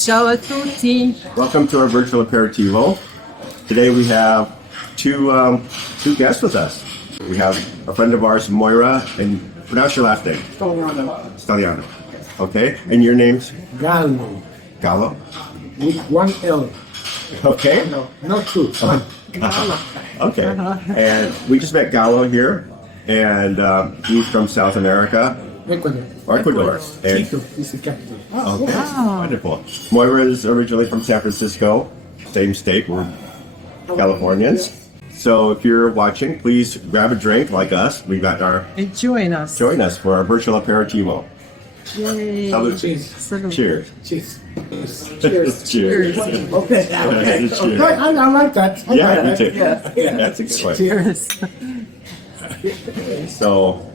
Ciao a tutti. Welcome to our virtual aperitivo. Today we have two guests with us. We have a friend of ours, Moira, and pronounce your last name. Staliano. Okay, and your name's? Gallo, Gallo. with one L. Okay. No, not two. Okay. And we just met Gallo here, and he's from South America, Ecuador. And, Quito is the capital. okay, wonderful. Moira is originally from San Francisco, same state. We're Californians. So if you're watching, please grab a drink like us. We got our And join us. join us for our virtual aperitivo. Yay. Salute. Cheers. Salute. Cheers. Cheers. Cheers. Cheers. Okay. Cheers. I like that. I Yeah, like me that. too. Yeah. That's a good one. Cheers. So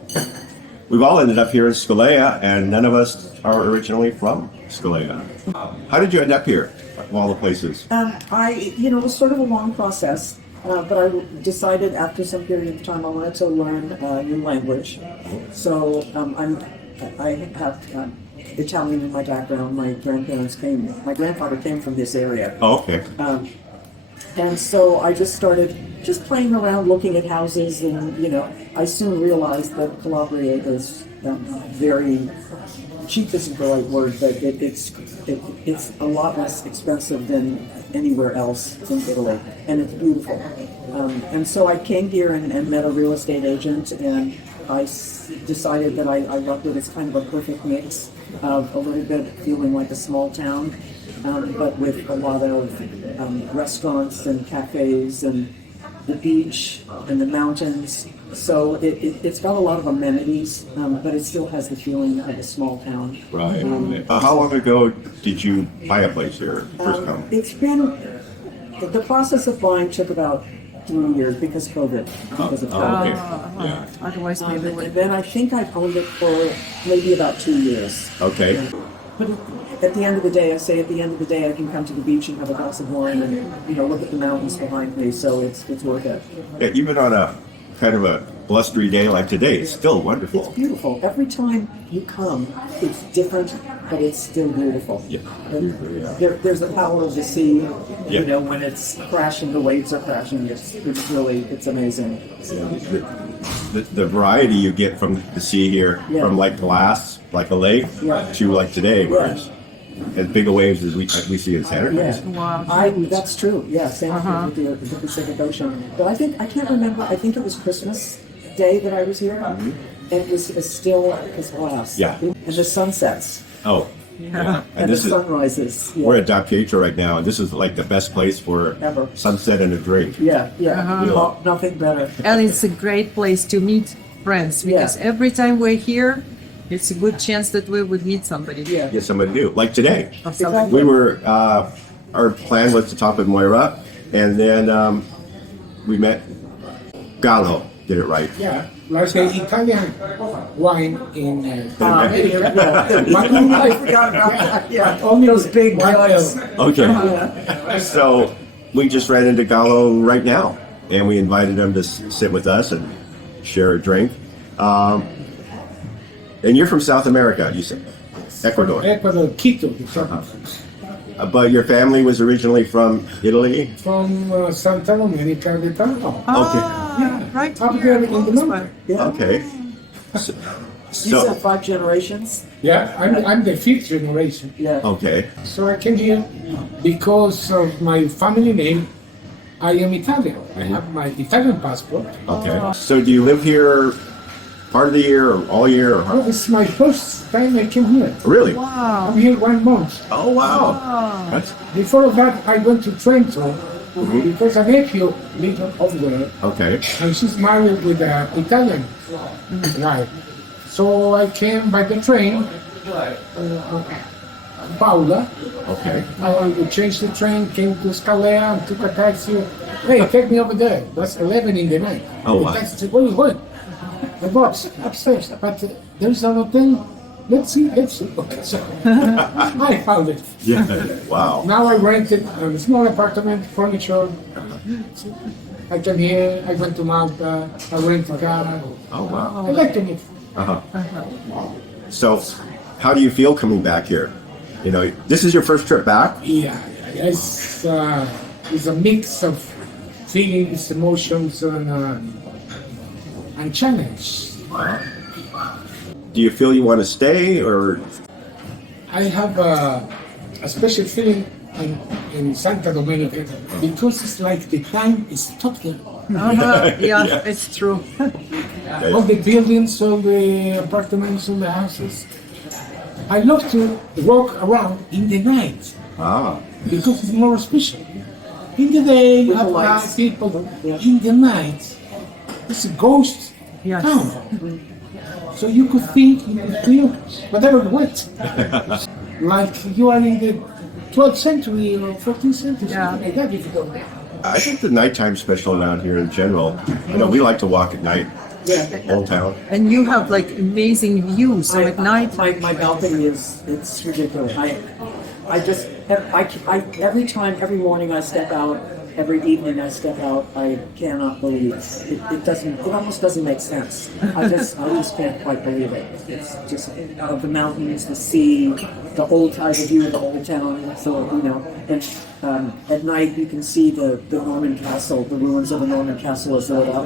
we've all ended up here in Scolea, and none of us are originally from Scolea. How did you end up here, of all the places? It was sort of a long process, but I decided after some period of time I wanted to learn a new language. So I have Italian in my background. My grandfather came from this area. Oh, okay. And so I just started playing around, looking at houses, and I soon realized that Calabria is very cheap. Isn't the right word, but it's a lot less expensive than anywhere else in Italy, and it's beautiful. And so I came here and met a real estate agent, and I decided that I loved it. It's kind of a perfect mix of a little bit feeling like a small town, but with a lot of restaurants and cafes and the beach and the mountains. So it's got a lot of amenities, but it still has the feeling of a small town. Right. How long ago did you buy a place here first time? It's been, the process of buying took about 3 years because COVID. Because of COVID. Okay. Yeah. Otherwise, maybe And we then I think I've owned it for maybe about 2 years. Okay. But at the end of the day, I can come to the beach and have a glass of wine and look at the mountains behind me. So it's worth it. Yeah, even on a kind of a blustery day like today, it's still wonderful. It's beautiful. Every time you come, it's different, but it's still beautiful. Yeah. And there's the power of the sea. Yeah. When it's crashing, the waves are crashing. It's amazing. The variety you get from the sea here, Yeah. from like glass, like a lake, Yeah. to like today, where Yeah. it's as big a waves as we see in Santa Cruz. Yeah. Wow. That's true. Yeah, same thing with the Pacific Ocean. But I can't remember. I think it was Christmas Day that I was here, and it was as still as glass. Yeah. And the sunsets Oh, Yeah. and the this is sunrises. Yeah. we're at Doc Pietro right now, and this is like the best place for Ever. sunset and a drink. Yeah. Uh-huh. Nothing better. And it's a great place to meet friends because Yeah. every time we're here, it's a good chance that we would meet somebody. Yeah. Get somebody new, like today. Or something. We were our plan was to talk with Moira, and then we met Gallo. Get it right. Yeah, like the Italian wine in I forgot about that. Yeah. only Those big one jugs. L. Okay. So we just ran into Gallo right now, and we invited him to sit with us and share a drink. And you're from South America, you said, Ecuador. Ecuador, Quito, the capital. But your family was originally from Italy. From Santa Domenica de Tano. Ah, right Up here. there in the mountain. Yeah. Okay. So, You said 5 generations. Yeah, I'm the fifth generation. Yeah. okay. So I came here because of my family name. I am Italian. I have my Italian passport. Okay. So do you live here part of the year or all year? Or Oh, this is my first time I came here. Really? Wow. I'm here 1 month. Oh wow. That's Before that, I went to Trento because a nephew lived over there, okay. and she's married with an Italian guy. So I came by the train, Paula. Okay. We changed the train, came to Scalea, and took a taxi. Hey, take me over there. It was 11 in the night. Oh, The wow. taxi said, where you going? The box upstairs, but there's an hotel. Let's see. Okay, so I found it. Yeah. Wow. Now I rented a small apartment, furniture. I came here, I went to Malta, I went to Ghana. Oh wow. I like to meet. So, how do you feel coming back here? You know, this is your first trip back. Yeah, it's a mix of feelings, emotions, and challenge. Do you feel you want to stay, or I have a special feeling in Santa Domenica because it's like the time is stopped there. Yeah, it's true. All the buildings, all the apartments, all the houses. I love to walk around in the night ah, because it's more special. In the day, you With the have lights. people. Yeah. In the night, it's a ghost Yes. town. So you could think, you could feel whatever you want. Like you are in the 12th century or 14th century, Yeah. something like that, if you go there. I think the nighttime special around here in general. You know, we like to walk at night, Yeah. Old Town. And you have like amazing views. So at night, my balcony it's ridiculous. Every time, every morning I step out, every evening I step out, I cannot believe it almost doesn't make sense. I just can't quite believe it. It's just the mountains, the sea, the view of the old town. So and at night you can see the Norman castle, the ruins of the Norman castle as lit up,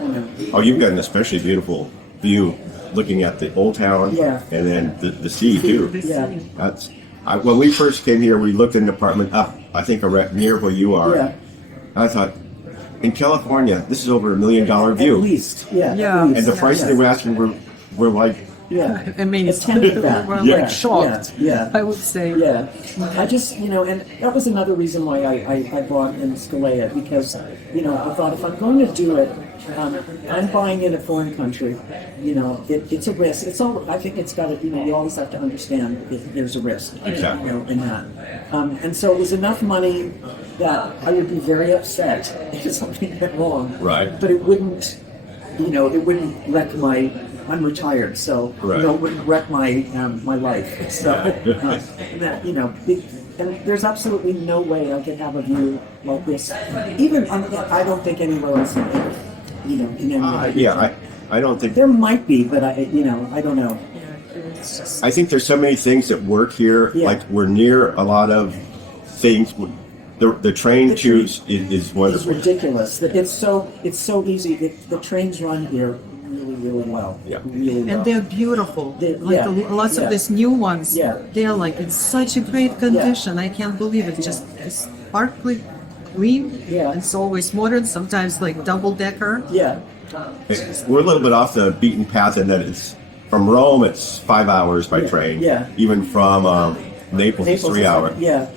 and it's Oh, you've got an especially beautiful view looking at the Old Town, Yeah. and then the sea too. Yeah. That's when we first came here, we looked at an apartment up, I think, near where you are. Yeah. I thought, in California, this is over $1 million view. At least, yeah. Yeah. At least. And the prices they were asking were like, Yeah. I mean, It's 10 of that. we're Yeah. like shocked. Yeah. I would say. Yeah, I just, and that was another reason why I bought in Scalea, because, I thought if I'm going to do it, I'm buying in a foreign country, it's a risk. I think it's got to, you always have to understand if there's a risk, Exactly. in that. And so it was enough money that I would be very upset if something went wrong. Right. But it wouldn't, wreck I'm retired, so Right. it wouldn't wreck my life. So and there's absolutely no way I could have a view like this. Even I don't think anywhere else in Earth, in any yeah, I don't think. there might be, but I don't know. I think there's so many things that work here. Yeah. Like we're near a lot of things. The train tubes is It's wonderful. ridiculous. It's so easy. The trains run here really well. Yeah. Really well. And they're beautiful. Like lots of yeah. these new ones. Yeah. They're like in such a great condition. I can't believe it. Just it's sparkly clean. Yeah. It's always modern. Sometimes like double decker. Yeah. We're a little bit off the beaten path in that it's from Rome. It's 5 hours by train. Yeah. Even from Naples, it's 3 hours. Yeah.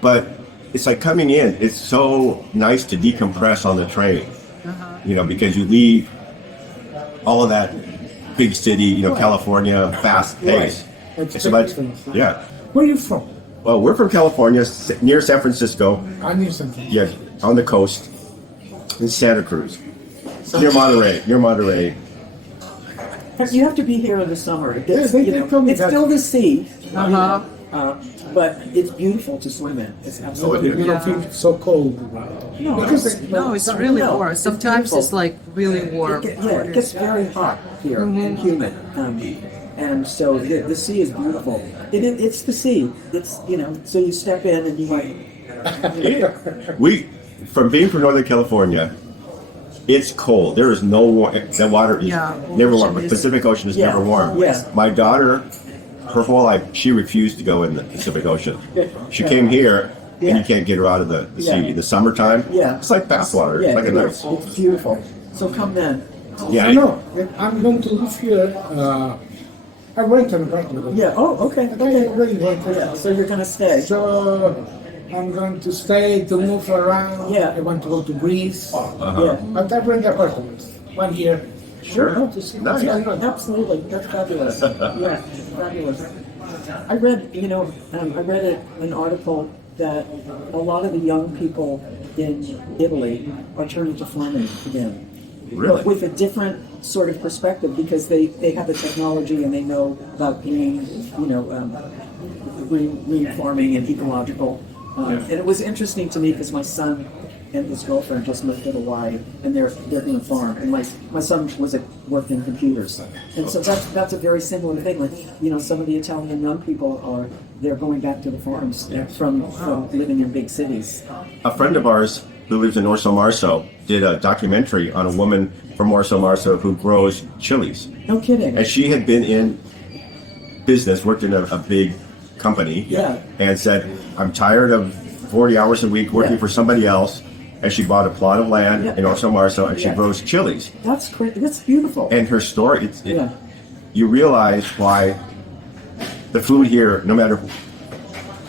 But it's like coming in. It's so nice to decompress on the train. Because you leave all of that big city, California, fast pace. Right. It's about, yeah. Where are you from? Well, we're from California, near San Francisco. I knew something. Yeah, on the coast, in Santa Cruz, near Monterey. You have to be here in the summer. It's, they told me it's that. still the sea, Uh-huh. but it's beautiful to swim in. It's absolutely You don't feel so cold. No, Because No, it's really No, warm. it's Sometimes beautiful. it's like really warm. it gets very hot here and humid, and so the sea is beautiful. It's the sea. It's so you step in and you like. From being from Northern California, it's cold. There is no warm. The water is Yeah, never ocean warm. The is- Pacific Ocean is Yeah, never warm. yeah. My daughter, her whole life, she refused to go in the Pacific Ocean. She came here, and you can't get her out of the sea. Yeah. In the summertime, Yeah. it's like bathwater. Yeah, It's like a nice. it's beautiful. So come then. Yeah. No, I'm going to live here. I rent an apartment. Yeah. Oh, okay. I already rented. Yeah. So you're gonna stay. So I'm going to stay to move around. Yeah. I want to go to Greece. Yeah. But I rent apartment 1 year. Sure. To see Nice. what's going on. Absolutely. That's fabulous. Yeah. Fabulous. I read, I read an article that a lot of the young people in Italy are turning to farming again. Really? But with a different sort of perspective because they have the technology and they know about green, green farming and ecological. And it was interesting to me because my son and his girlfriend just moved to Hawaii, and they're going to farm. And my son worked in computers, and so that's a very similar thing. Like, you know, some of the Italian young people they're going back to the farms from living in big cities. A friend of ours who lives in Orso Marso did a documentary on a woman from Orso Marso who grows chilies. No kidding. And she had been in business, worked in a big company, and said, I'm tired of 40 hours a week working for somebody else. And she bought a plot of land in Orso Marso, and she grows chilies. That's great. That's beautiful. And her story, you realize why the food here, no matter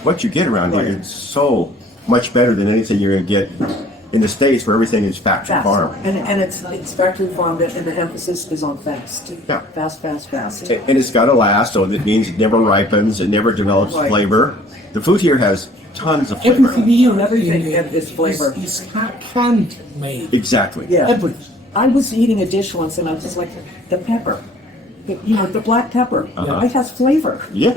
what you get around here, it's so much better than anything you're going to get in the States, where everything is factory farm. And it's factory farmed, and the emphasis is on fast. Yeah. Fast. And it's got to last, so that means it never ripens, it never develops flavor. The food here has tons of flavor. Everything here, Everything is flavor. is hand made. Exactly. Yeah. Everything. I was eating a dish once, and I was just like, the pepper. The black pepper. It has flavor. Yeah.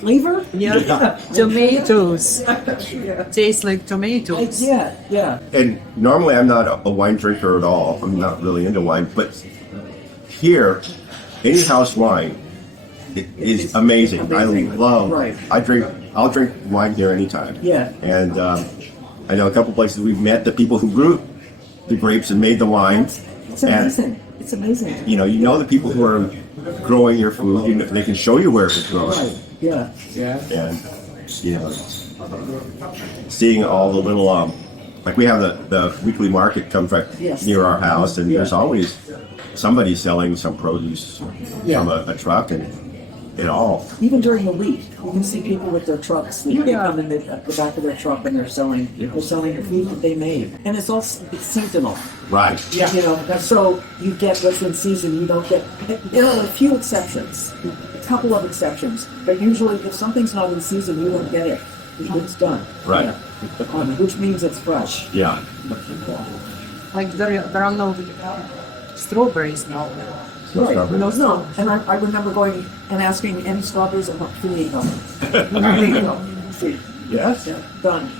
Flavor? Yeah. Tomatoes. Tastes like tomatoes. Yeah. And normally I'm not a wine drinker at all. I'm not really into wine, but here, any house wine is amazing. I love. I'll drink wine here anytime. Yeah. And I know a couple places we've met the people who grew the grapes and made the wine. It's amazing. It's amazing. You know the people who are growing your food. They can show you where it's grown. Right. Yeah. And seeing all the little like we have the weekly market comes right near our house, and there's always somebody selling some produce from a truck, and it all. Even during the week, you can see people with their trucks. They come in the back of their truck, and they're selling the food that they made, and it's seasonal. Right. Yeah. So you get what's in season. You don't get. There are a few exceptions, a couple of exceptions, but usually if something's not in season, you won't get it. It's done. Right. Which means it's fresh. Yeah. Like there are no strawberries now. Right. No. And I remember going and asking any strawberries about free. Yes. Done.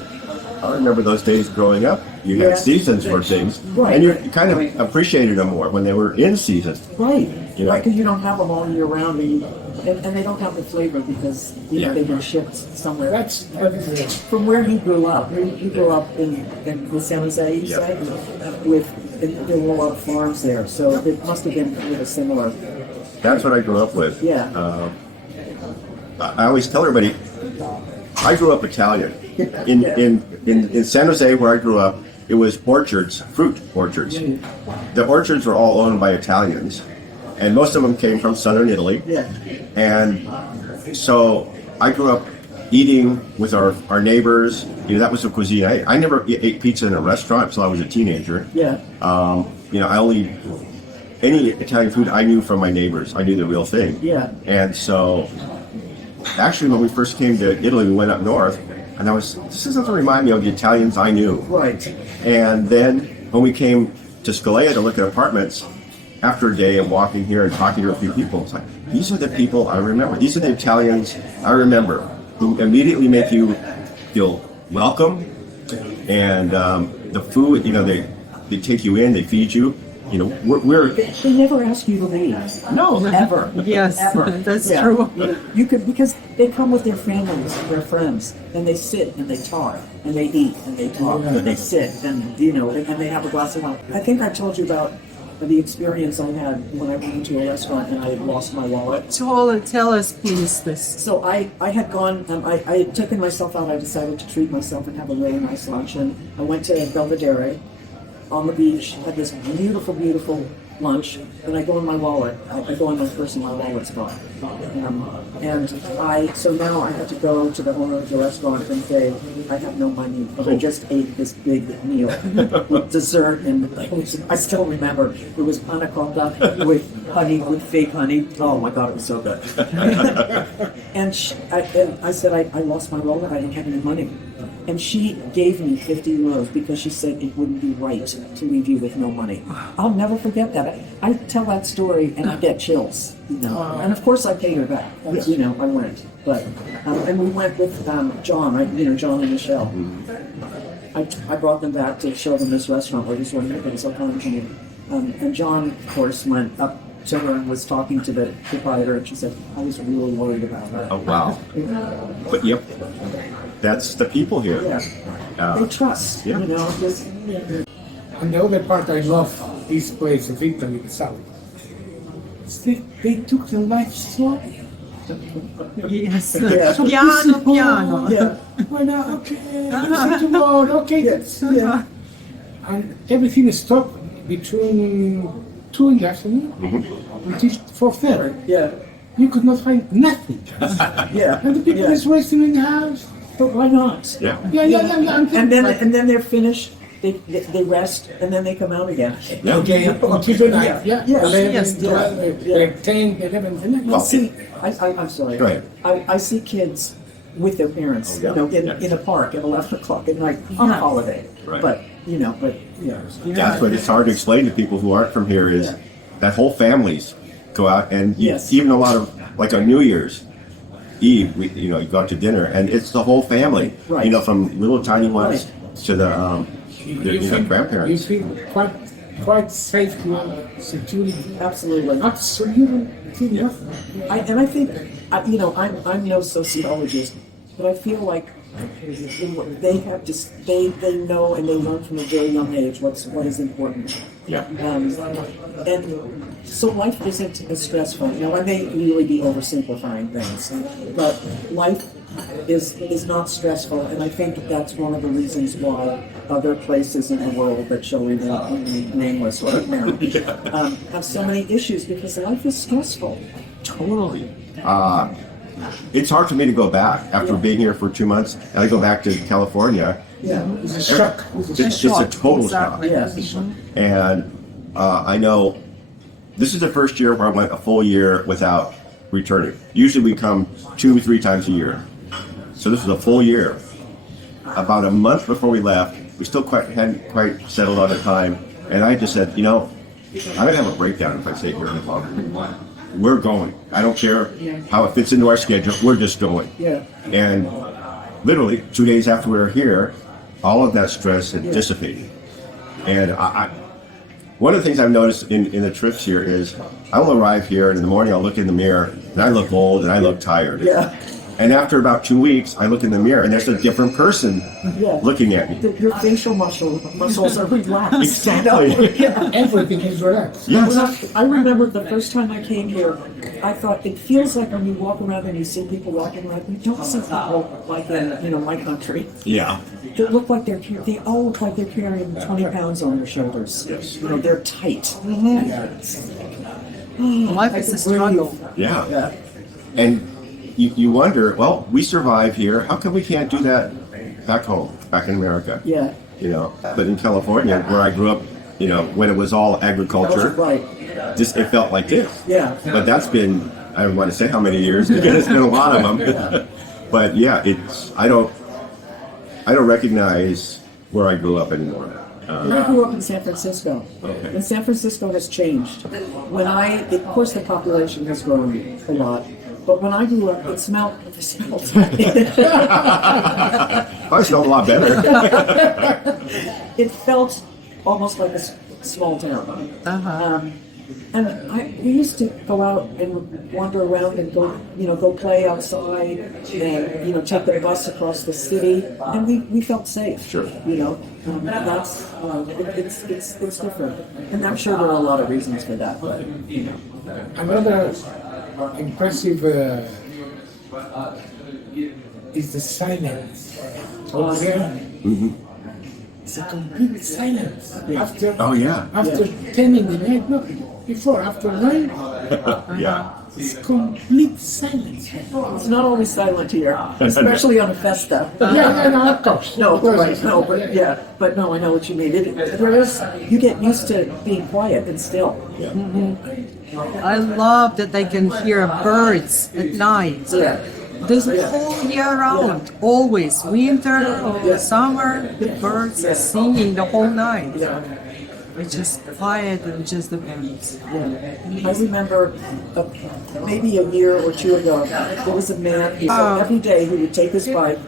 I remember those days growing up. You had seasons for things, Right. and you kind of appreciated them more when they were in season. Right. You know? Right, because you don't have them all year round, and they don't have the flavor because they've been shipped somewhere. That's everything. From where he grew up. He grew up in San Jose, you say? There were a lot of farms there, so it must have been kind of similar. That's what I grew up with. Yeah. I always tell everybody, I grew up Italian. In San Jose, where I grew up, it was orchards, fruit orchards. The orchards were all owned by Italians, and most of them came from southern Italy. Yeah. And so I grew up eating with our neighbors. That was the cuisine. I never ate pizza in a restaurant until I was a teenager. Yeah. Any Italian food I knew from my neighbors. I knew the real thing. Yeah. And so, actually, when we first came to Italy, we went up north, and this doesn't remind me of the Italians I knew. Right. And then when we came to Scalea to look at apartments, after a day of walking here and talking to a few people, it's like, these are the people I remember. These are the Italians I remember who immediately make you feel welcome. And the food, they take you in, they feed you. They never ask you to leave. No, Ever. Yes, Ever. that's true. You could, because they come with their families and their friends, and they sit and they talk, and they eat and they talk, and they sit and and they have a glass of wine. I think I told you about the experience I had when I went into a restaurant and I had lost my wallet. Tell us, please, this. So I had gone, I had taken myself out. I decided to treat myself and have a really nice lunch, and I went to Belvedere on the beach, had this beautiful, beautiful lunch, and I go in my wallet. I go in my purse and my wallet's gone. So now I have to go to the owner of the restaurant and say, I have no money, but I just ate this big meal with dessert, and I still remember it was panna cotta with honey, with fake honey. Oh my God, it was so good. And I said, I lost my wallet, I didn't have any money. And she gave me 50 euros because she said it wouldn't be right to leave you with no money. I'll never forget that. I tell that story and I get chills, And of course I paid her back. I went. But and we went with John, right? John and Michelle. I brought them back to show them this restaurant where this one is so complicated. And John, of course, went up to her and was talking to the proprietor, and she said, I was really worried about her. Oh, wow. But yep, that's the people here. Yeah. They trust, yeah. you know. And the other part I love this place of Italy, the south. They took their life slowly. Yes. Yeah. So Piano, peaceful. piano. Yeah. Well, now, okay, see tomorrow, okay. Yes. Yeah. And everything stopped between 2 in the afternoon until 4:30. Yeah. You could not find nothing. Yeah. And the people Yeah. is resting in the house. But why not? Yeah. Yeah. And then they're finished. They rest and then they come out again. Yeah. Okay, until the night. Yeah. Yeah. 11, Yes, 12, yeah. 10, 11, 11. I see. I'm sorry. Go ahead. I see kids with their parents, Oh, yeah. you know, Yeah. in a park at 11 o'clock at night on a holiday. Right. But yeah. That's what it's hard to explain to people who aren't from here is that whole families go out and Yes. even a lot of, like on New Year's Eve, you go out to dinner and it's the whole family, Right. from little tiny ones to the grandparents. You feel quite safe, security. Absolutely. Absolutely nothing. I think, I'm no sociologist, but I feel like they have to, they know and they learn from a very young age what is important. Yeah. And so life isn't as stressful. Now, I may really be oversimplifying things, but life is not stressful, and I think that's one of the reasons why other places in the world that shall remain nameless right now have so many issues because life is stressful. Totally. It's hard for me to go back after being here for 2 months, and I go back to California. Yeah. It's a shock. It's just a total shock. Exactly. Yes. And I know this is the first year where I went a full year without returning. Usually we come 2 or 3 times a year. So this was a full year. About a month before we left, we still hadn't quite settled on the time. And I just said, I'm going to have a breakdown if I stay here any longer. We're going. I don't care how it fits into our schedule. We're just going. Yeah. And literally 2 days after we were here, all of that stress had dissipated. And one of the things I've noticed in the trips here is I'll arrive here and in the morning I'll look in the mirror and I look old and I look tired. Yeah. And after about 2 weeks, I look in the mirror and there's a different person looking at me. Your facial muscles are relaxed. Exactly. Yeah. Everything is relaxed. Yes. I remember the first time I came here, I thought it feels like when you walk around and you see people walking around, you don't see people like in my country. Yeah. They all look like they're carrying 20 pounds on their shoulders. Yes. They're tight. Life is a struggle. Yeah. Yeah. And you wonder, well, we survive here. How come we can't do that back home, back in America? Yeah. But in California, where I grew up, when it was all agriculture, Right. it felt like this. Yeah. But that's been, I don't want to say how many years, because it's been a lot of them. But yeah, I don't recognize where I grew up anymore. I grew up in San Francisco, Okay. and San Francisco has changed. Of course, the population has grown a lot, but when I grew up, it smelled. I smelled a lot better. It felt almost like a small town. And we used to go out and wander around and go play outside and, take the bus across the city, and we felt safe. Sure. That's, it's different. And I'm sure there are a lot of reasons for that, but, Another impressive is the silence. Oh, There, it's a complete silence. After Oh, yeah. after 10 in the night, no, before, after 9, Yeah. it's complete silence. it's not always silent here, especially on a festa. No, of course. No, Of course right, it's no, not. but no, I know what you mean. You get used to being quiet and still. I love that they can hear birds at night. Yeah. This whole year round, always, winter, summer, the birds are singing the whole night. It's just quiet and just the birds. I remember maybe a year or two ago, there was a man who every day he would take his bike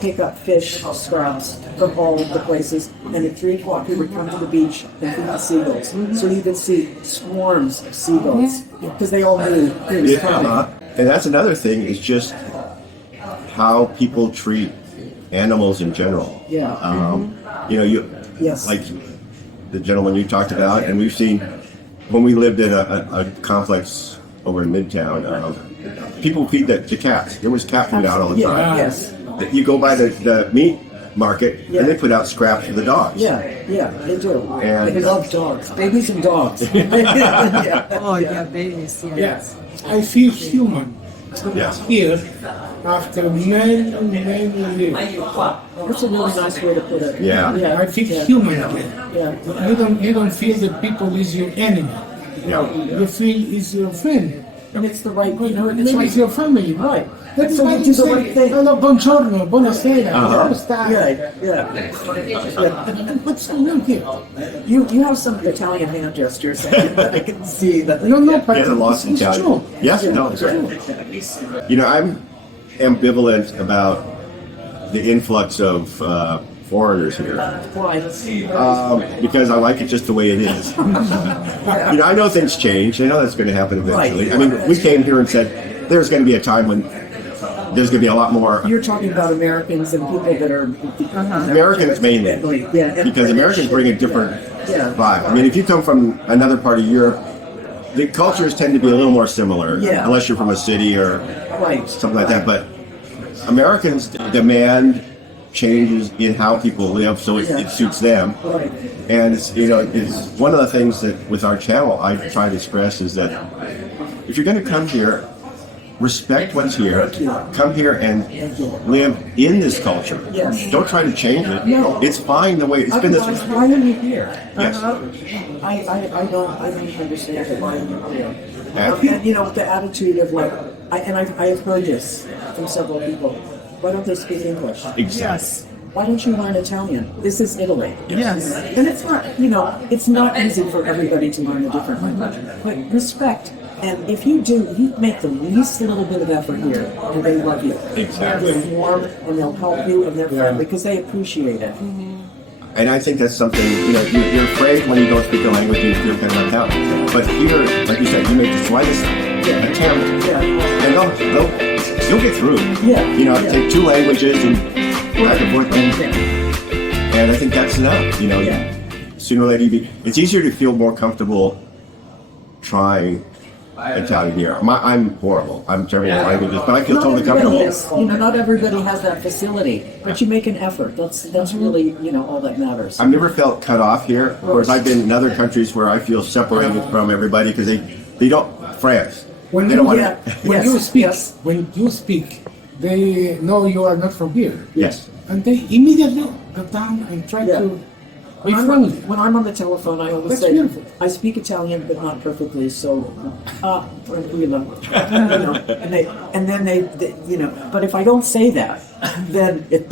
pick up fish scraps from all of the places, and at 3 o'clock he would come to the beach and feed the seagulls. So you could see swarms of seagulls because they all knew he was coming. And that's another thing is just how people treat animals in general. Yeah. You know, you Yes. like the gentleman you talked about, and we've seen when we lived in a complex over in Midtown. People feed the cats. There was cat food out all the Yeah, time. yes. You go by the meat market, and they put out scraps for the dogs. Yeah, they do. And- They love dogs. Babies and dogs. Yeah. Oh, yeah, babies, Yes, I feel human Yes. here after many, many years. That's a really nice way to put it. Yeah. I feel human again. Yeah. You don't feel that people is your enemy. Yeah. You feel is your friend. And it's the right, you know, it's It's like like, your family. right. That's So why you you do the say, right thing. hello, buongiorno, buonasera, come sta? Yeah. What's going on here? You have some Italian hand gestures. I can see that. No, but Yeah, the lost it's Italian. true. Yes, no, it's right. You know, I'm ambivalent about the influx of foreigners here Why? because I like it just the way it is. You know, I know things change. I know that's going to happen eventually. Right. I mean, we came here and said there's going to be a time when there's going to be a lot more You're talking about Americans and people that are Americans mainly, Yeah. because Americans bring a different Yeah. vibe. I mean, if you come from another part of Europe, the cultures tend to be a little more similar, Yeah. unless you're from a city or Right. something like that. But Americans demand changes in how people live, so it suits them. Right. And it's, you know, it's one of the things that with our channel I try to stress is that if you're going to come here, respect what's here. Come here and live in this culture. Yes. Don't try to change it. No. It's fine the way it's been this Otherwise, way. why are you here? Yes. I don't understand it. Why are you here? Yeah. And you know, the attitude of like, I've heard this from several people. Why don't they speak English? Exactly. Yes. Why don't you learn Italian? This is Italy. Yes. And it's not, you know, it's not easy for everybody to learn a different language. But respect. And if you do, you make the least little bit of effort here, and they love you. Exactly. They're warm, and they'll help you, and they're friendly, because they appreciate it. And I think that's something, you know, you're afraid when you don't speak the language, you feel kind of left out. But here, like you said, you make the slightest attempt, Yeah. and you'll get through. Yeah. You know, Yeah. take 2 languages and back and forth, Yeah. and I think that's enough. You know, Yeah. sooner or later, it's easier to feel more comfortable trying Italian here. I'm horrible. I'm terrible at languages, but I feel Not totally everybody comfortable. is. You know, not everybody has that facility, but you make an effort. That's really, you know, all that matters. I've never felt cut off here. Of course, I've been in other countries where I feel separated from everybody because they don't. France. When They you, don't want Yeah. when Yes, you speak, yes. they know you are not from here, Yes. and they immediately go down and try Yeah. to be friendly. When I'm on the telephone, I always That's say, beautiful. I speak Italian, but not perfectly, so, tranquilla. And then they, you know, but if I don't say that, then it,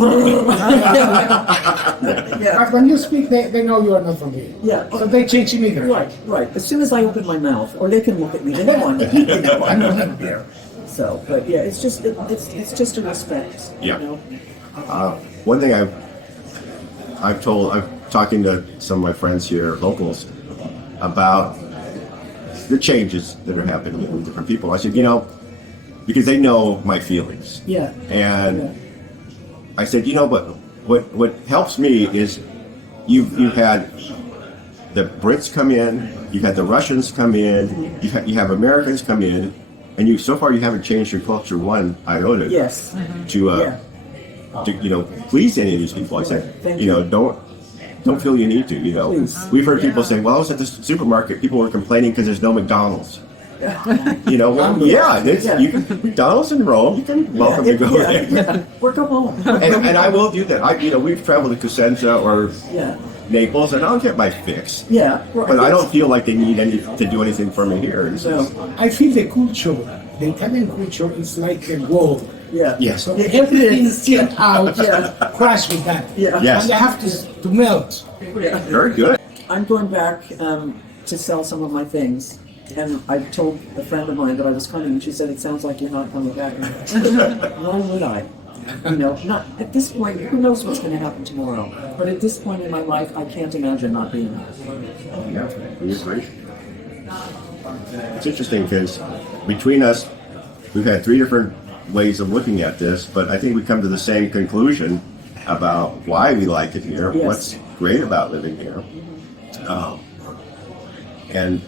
yeah, But when you speak, they know you are not from here. Yeah. So they change immediately. right. As soon as I open my mouth, or they can look at me, they know I'm not here. So, but yeah, it's just, it's just a respect, you Yeah. know? One thing I'm talking to some of my friends here, locals, about the changes that are happening with different people. I said, you know, because they know my feelings. Yeah. And I said, you know, but what helps me is you've had the Brits come in, you've had the Russians come in, you have Americans come in, and so far you haven't changed your culture one iota. Yes. To you know, please any of these people. I said, Thank you know, don't feel you need to. You know, Please. we've heard people say, well, I was at the supermarket, people were complaining because there's no McDonald's. You know, well, yeah, you can McDonald's in Rome. You can welcome to go there. Yeah. Work from home. And I will do that. You know, we've traveled to Cosenza or Yeah. Naples, and I'll get my fix. Yeah. But I don't feel like they need to do anything for me here. It's just- So, I feel the culture, the Italian culture is like a wall. yeah. Yes. So everything is still out, crash with that. Yeah. Yes. And they have to melt. Very good. I'm going back to sell some of my things, and I told a friend of mine that I was coming, and she said, "It sounds like you're not coming back." Why would I? You know, not at this point. Who knows what's going to happen tomorrow? But at this point in my life, I can't imagine not being here. Yeah, we agree. It's interesting because between us, we've had three different ways of looking at this, but I think we come to the same conclusion about why we like it here, Yes. what's great about living here. And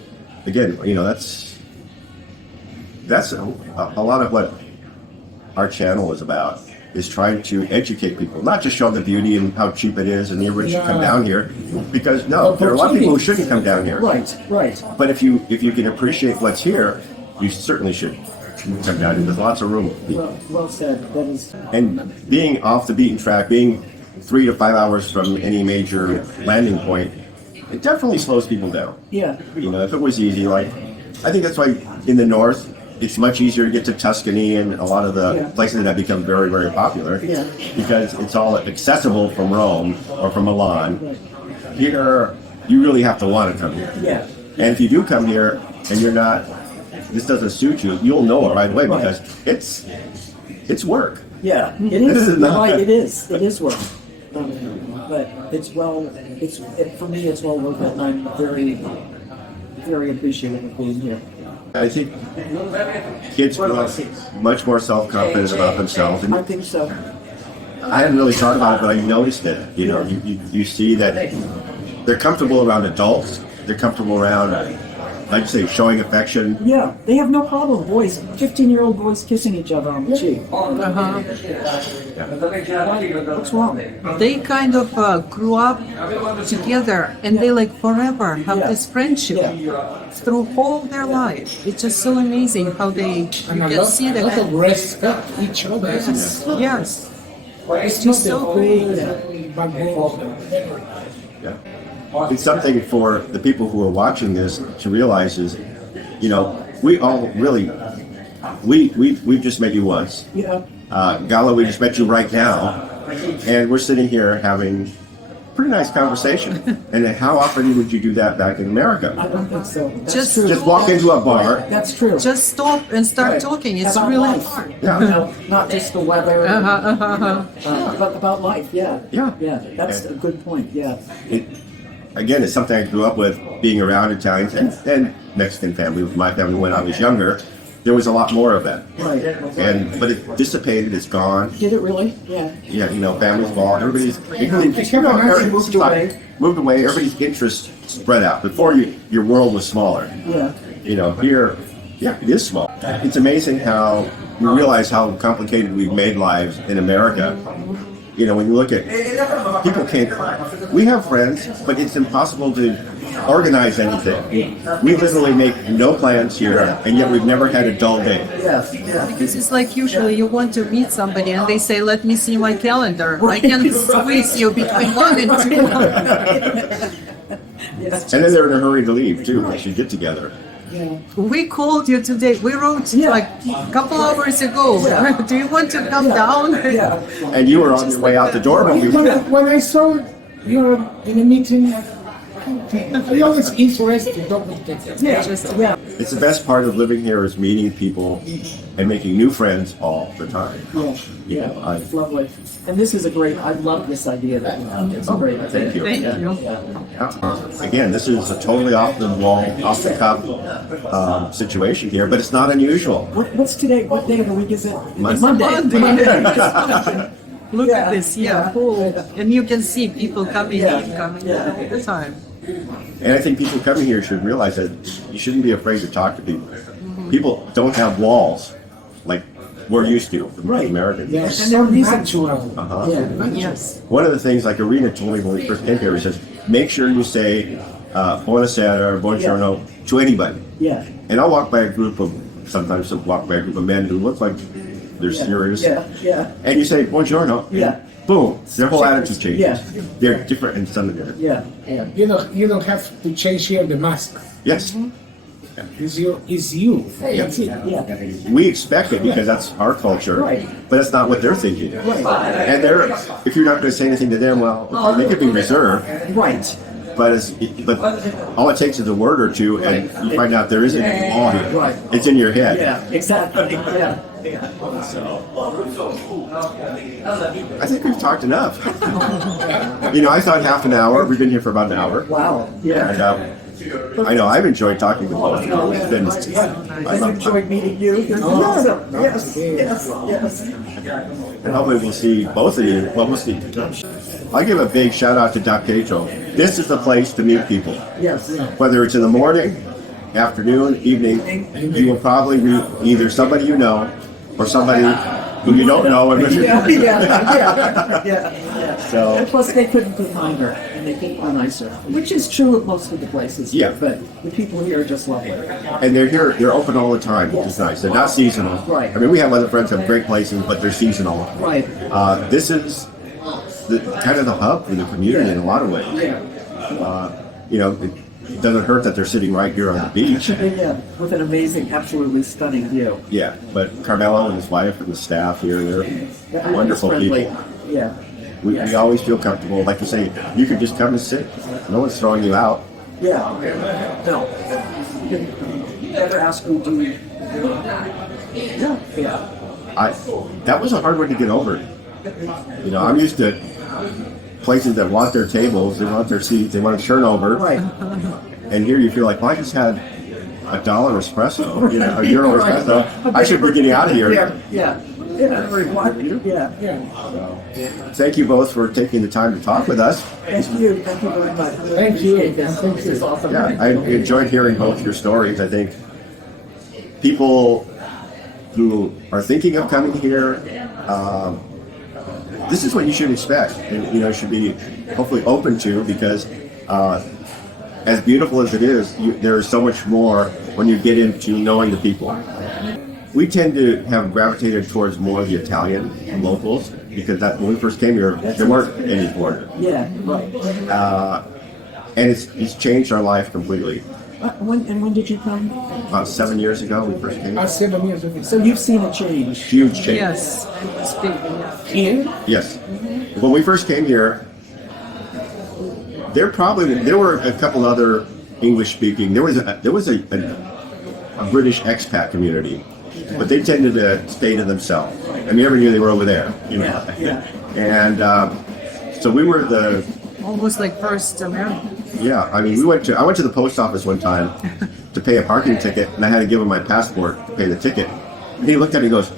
again, you know, that's a lot of what our channel is about, is trying to educate people, not just show them the beauty and how cheap it is and the rich should come down here, because no, there are a lot of people who shouldn't come down here. Right, right. But if you can appreciate what's here, you certainly should come down here. There's lots of room. Well said. That is. And being off the beaten track, being 3 to 5 hours from any major landing point, it definitely slows people down. Yeah. You know, if it was easy, like, I think that's why in the north, it's much easier to get to Tuscany and a lot of the places that have become very, very popular, Yeah. because it's all accessible from Rome or from Milan. Here, you really have to want to come here. Yeah. And if you do come here and you're not, this doesn't suit you, you'll know it right away, because it's work. Yeah. It is. You're right. It is. It is work. But for me, it's well worth it, and I'm very, very appreciative of being here. I think kids feel much more self-confident about themselves. And I think so. I hadn't really thought about it, but I noticed it. You know, you see that they're comfortable around adults. They're comfortable around, like you say, showing affection. Yeah, they have no problem. Boys, 15-year-old boys kissing each other on the cheek. What's wrong? They kind of grew up together, and they like forever have Yeah. this friendship through all their life. It's just so amazing how they And a can see lot of that. respect each other. Yes, It's just so great. background. Yeah. It's something for the people who are watching this to realize is, you know, we all really, we've just met you once. Yeah. Gala, we just met you right now, and we're sitting here having a pretty nice conversation. And how often would you do that back in America? I don't think so. That's Just- true. Just walk into a bar. That's true. Just stop and start talking. It's About really life. hard. Yeah. You know, not just the weather, but about life. Yeah. Yeah. Yeah. That's a good point. Yeah. It, again, it's something I grew up with, being around Italians and Mexican family. With my family when I was younger, there was a lot more of that. Right. But it dissipated. It's gone. Did it really? Yeah. Yeah, you know, families gone. Everybody's moved away. Everybody's interest spread out. Before your world was smaller. Yeah. You know, here, yeah, it is small. It's amazing how we realize how complicated we've made lives in America. You know, when you look at people we have friends, but it's impossible to organize anything. We literally make no plans here, and yet we've never had a dull day. Yes. Yeah. Because it's like usually you want to meet somebody and they say, "Let me see my calendar. I can squeeze you between 1 and 2." Yes. And then they're in a hurry to leave too. They should get together. Yeah. We called you today. We wrote Yeah. like a couple hours ago. Yeah. Do you want to come down? Yeah. And you were on your way out the door when we. When I saw you in a meeting, I always interested to talk with people. Yeah. Yeah. It's the best part of living here is meeting people and making new friends all the time. Yeah. Yeah. It's lovely. And this is a great. I love this idea. It's a great idea. Thank you. Thank you. Again, this is a totally off the wall, off the cuff situation here, but it's not unusual. What's today? What day of the week is it? Monday. Look Yeah. at this, yeah. And you can see people coming in, coming in all the time. And I think people coming here should realize that you shouldn't be afraid to talk to people. People don't have walls like we're used to, Right. Americans. Yes, And they're reason- natural. Yeah. Yes. One of the things, like Irina told me when we first came here, he says, make sure you say buonasera or buongiorno to anybody. Yeah. And I'll walk by a group of, sometimes I'll walk by a group of men who look like they're serious. Yeah. Yeah. And you say buongiorno. Yeah. Boom. Their whole attitude changes. Yeah. They're different in some of them. Yeah. Yeah. You don't have to change here the mask. Yes. It's you. That's it. Yeah. We expect it because that's our culture. Right. But that's not what they're thinking. Right. And if you're not going to say anything to them, well, they could be reserved. Right. But all it takes is a word or two, and you find out there isn't any law here. Right. It's in your head. Yeah. Exactly. Yeah. I think we've talked enough. I thought half an hour. We've been here for about an hour. Wow. Yeah. And I know I've enjoyed talking with both of you. It's been, I've enjoyed meeting you. Yes. and hopefully we'll see both of you. Well, we'll see. I'll give a big shout out to Doc Pedro. This is the place to meet people. Yes. Whether it's in the morning, afternoon, evening, you will probably meet either somebody you know or somebody who you don't know. Yeah. So, And plus, they couldn't be kinder and they couldn't be nicer, which is true at most of the places. Yeah. But the people here are just lovely. and they're open all the time, which is nice. They're not seasonal. Right. I mean, we have other friends that have great places, but they're seasonal. Right. This is kind of the hub for the community in a lot of ways. Yeah. It doesn't hurt that they're sitting right here on the beach. Yeah. With an amazing, absolutely stunning view. Yeah, but Carmelo and his wife and the staff here, they're Everyone's wonderful friendly. people. Yeah. We always feel comfortable. Like you say, you can just come and sit. No one's throwing you out. Yeah. No. You never ask who do you. Yeah. That was a hard one to get over. I'm used to places that want their tables, they want their seats, they want a turnover. Right. And here you feel like, well, I just had $1 espresso, a euro espresso. I should be getting out of here. Yeah. Thank you both for taking the time to talk with us. Thank you. Thank you very much. Thank you. This is awesome. Yeah, I enjoyed hearing both your stories. I think people who are thinking of coming here, this is what you should expect, and should be hopefully open to, because as beautiful as it is, there is so much more when you get into knowing the people. We tend to have gravitated towards more of the Italian locals, because when we first came here, there weren't any foreigners. Yeah, right. And it's changed our life completely. When did you come? About 7 years ago, we first came. 7 years ago. So you've seen a change. Huge change. Yes, it's big. Yeah. Here? Yes. When we first came here, there were a couple other English speaking. There was a British expat community, but they tended to stay to themselves. I never knew they were over there. Yeah. And so we were Almost like first American. Yeah, I mean, I went to the post office one time to pay a parking ticket, and I had to give him my passport to pay the ticket. And he looked at me and goes,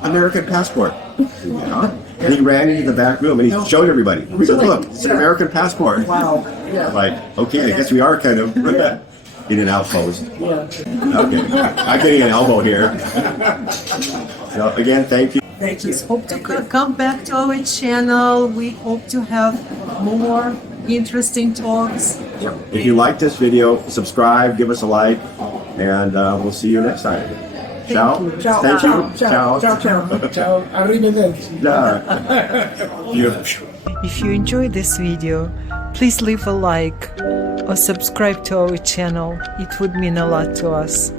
"American passport." Yeah. And he ran into the back room and he showed everybody. He said, "Look, it's an American passport." Wow. Yeah. Like, okay, I guess we are kind of in an outpost. Yeah. Okay, I'm getting an elbow here. So again, thank you. Thank you. Just hope to come back to our channel. We hope to have more interesting talks. If you like this video, subscribe, give us a like, and we'll see you next time. Ciao. Ciao. Thank Ciao. you. Ciao. Ciao. Ciao. Ciao. Arrivederci. If you enjoyed this video, please leave a like or subscribe to our channel. It would mean a lot to us.